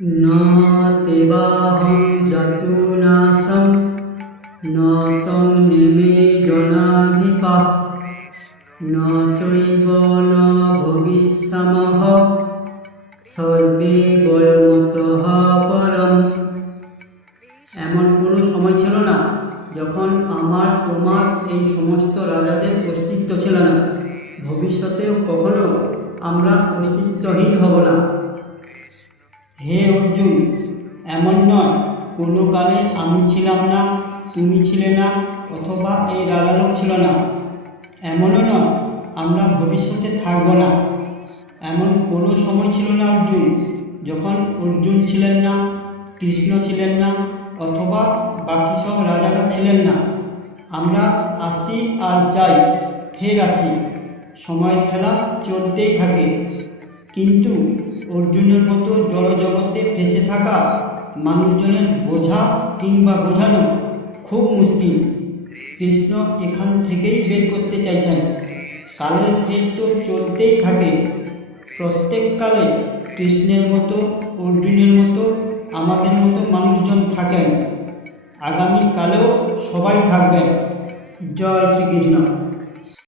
ন তেবাহং জাতুনাসং ন তং নেমে জনাধিপাঃ ন চৈব ন ভবিষ্যামহ সর্বে বয়মতঃ পরম। এমন কোনো সময় ছিল না যখন আমার তোমার এই সমস্ত রাজাদের অস্তিত্ব ছিল না, ভবিষ্যতেও কখনো আমরা অস্তিত্বহীন হব না। হে অর্জুন, এমন নয় কোনো কালে আমি ছিলাম না, তুমি ছিলে না, অথবা এই রাজালোক ছিল না। এমনও নয় আমরা ভবিষ্যতে থাকব না। এমন কোনো সময় ছিল না অর্জুন যখন অর্জুন ছিলেন না, কৃষ্ণ ছিলেন না, অথবা বাকি সব রাজারা ছিলেন না। আমরা আসি আর যাই, ফের আসি, সময়ের খেলা চলতেই থাকে। কিন্তু অর্জুনের মতো জড়জগতে ফেসে থাকা মানুষজনের বোঝা কিংবা বোঝানো খুব মুশকিল। কৃষ্ণ এখান থেকেই বের করতে চাইছেন। কালের ফের তো চলতেই থাকে। প্রত্যেক কালে কৃষ্ণের মতো, অর্জুনের মতো, আমাদের মতো মানুষজন থাকেন। আগামীকালেও সবাই থাকবেন। জয় শ্রীকৃষ্ণ।